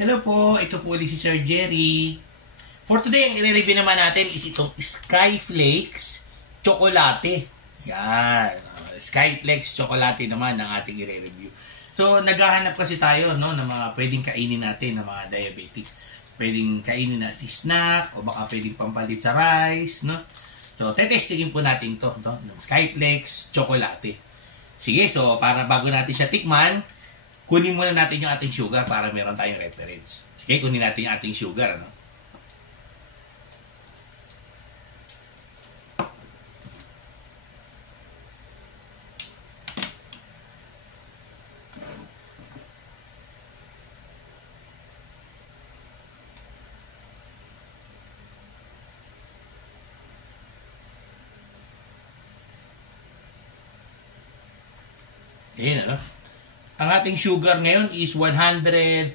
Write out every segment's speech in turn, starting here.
Hello po, ito po ulit si Sir Jerry. For today, ang i-review naman natin is itong Skyflakes Chocolate. Yan. Skyflakes Chocolate naman ang ating i-review. So, naghahanap kasi tayo ng mga pwedeng kainin natin ng mga diabetic. Pwedeng kainin na si snack o baka pwedeng pampalit sa rice. No? So, tetestingin po natin to ng Skyflakes Chocolate. Sige, so para bago natin siya tikman, kunin muna natin yung ating sugar para meron tayong reference. Sige, kunin natin yung ating sugar. Ano? Ayan, ano? Ang ating sugar ngayon is 147.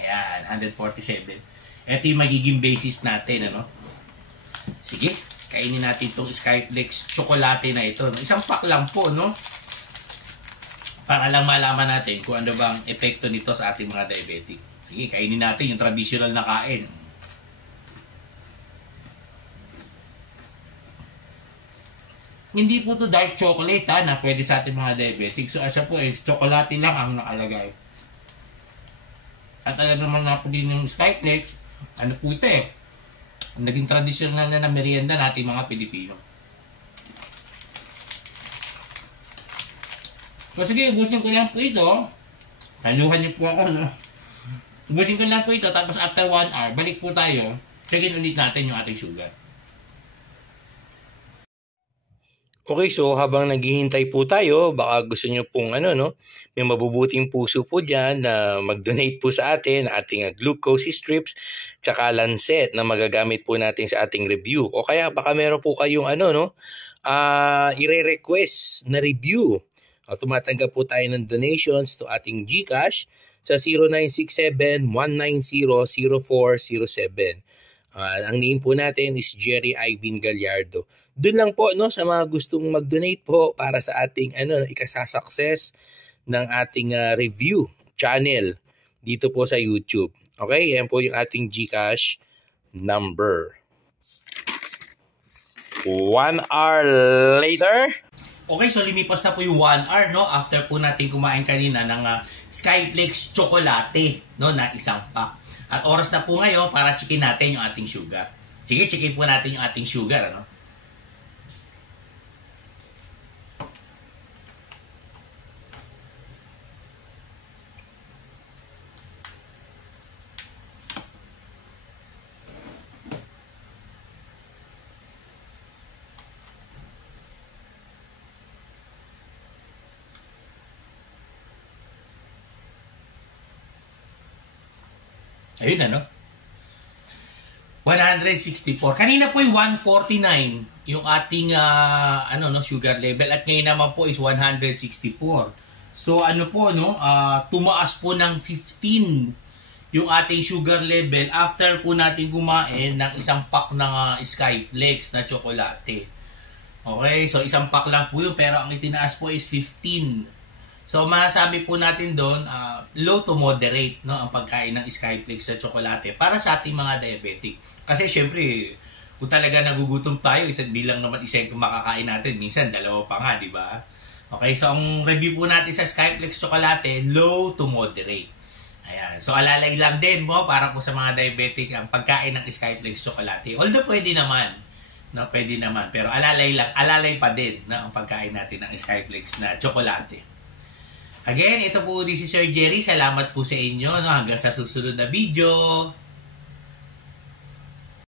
Ayan, 147. Ito yung magiging basis natin, ano? Sige, kainin natin itong Skyflakes Chocolate na ito. Isang pack lang po, no? Para lang malaman natin kung ano bang epekto nito sa ating mga diabetic. Sige, kainin natin yung traditional na kain. Hindi po to dark chocolate na pwede sa ating mga diabetic. So, asa po is chocolate lang ang nakalagay. At alam naman na po din yung Skyflakes, ano po ito naging traditional na merienda natin mga Pilipino. So, sige, ubusin ko lang po ito. Taluhan niyo po ako, no? Ubusin ko lang po ito, tapos after 1 hour, balik po tayo. Checkin ulit natin yung ating sugar. Okay, so habang naghihintay po tayo, baka gusto nyo pong may mabubuting puso po dyan na mag-donate po sa atin, ating glucose strips, tsaka lancet na magagamit po natin sa ating review. O kaya baka meron po kayong ire-request na review. Tumatanggap po tayo ng donations to ating GCash sa 0967-190-0407. Ang name po natin is Jerry Ivan Gallardo. Doon lang po sa mga gustong mag-donate po para sa ating ikasasucess ng ating review channel dito po sa YouTube. Okay, yan po yung ating GCash number. 1 hour later. Okay, so lumipas na po yung 1 hour, no? After po natin kumain kanina ng Skyflakes Chocolate, no? Na isang pack. At oras na po ngayon para checkin natin yung ating sugar. Sige, checkin po natin yung ating sugar, ano? Ayun 164. Kanina po yung 149 yung ating sugar level at ngayon naman po is 164. So tumaas po ng 15 yung ating sugar level after po natin kumain ng isang pack ng Skyflakes na tsokolate. Okay, so isang pack lang po yun pero ang itinaas po is 15. So, masasabi po natin doon, low to moderate ang pagkain ng Skyflakes sa tsokolate para sa ating mga diabetic. Kasi syempre, kung talaga nagugutom tayo, bilang naman isa yung makakain natin, minsan dalawa pa nga, di ba? Okay, so ang review po natin sa Skyflakes tsokolate, low to moderate. Ayan, so alalay lang din mo para po sa mga diabetic ang pagkain ng Skyflakes tsokolate. Although pwede naman, pwede naman, pero alalay pa din ang pagkain natin ng Skyflakes na tsokolate. Again, ito po si Sir Jerry. Salamat po sa inyo. Hanggang sa susunod na video.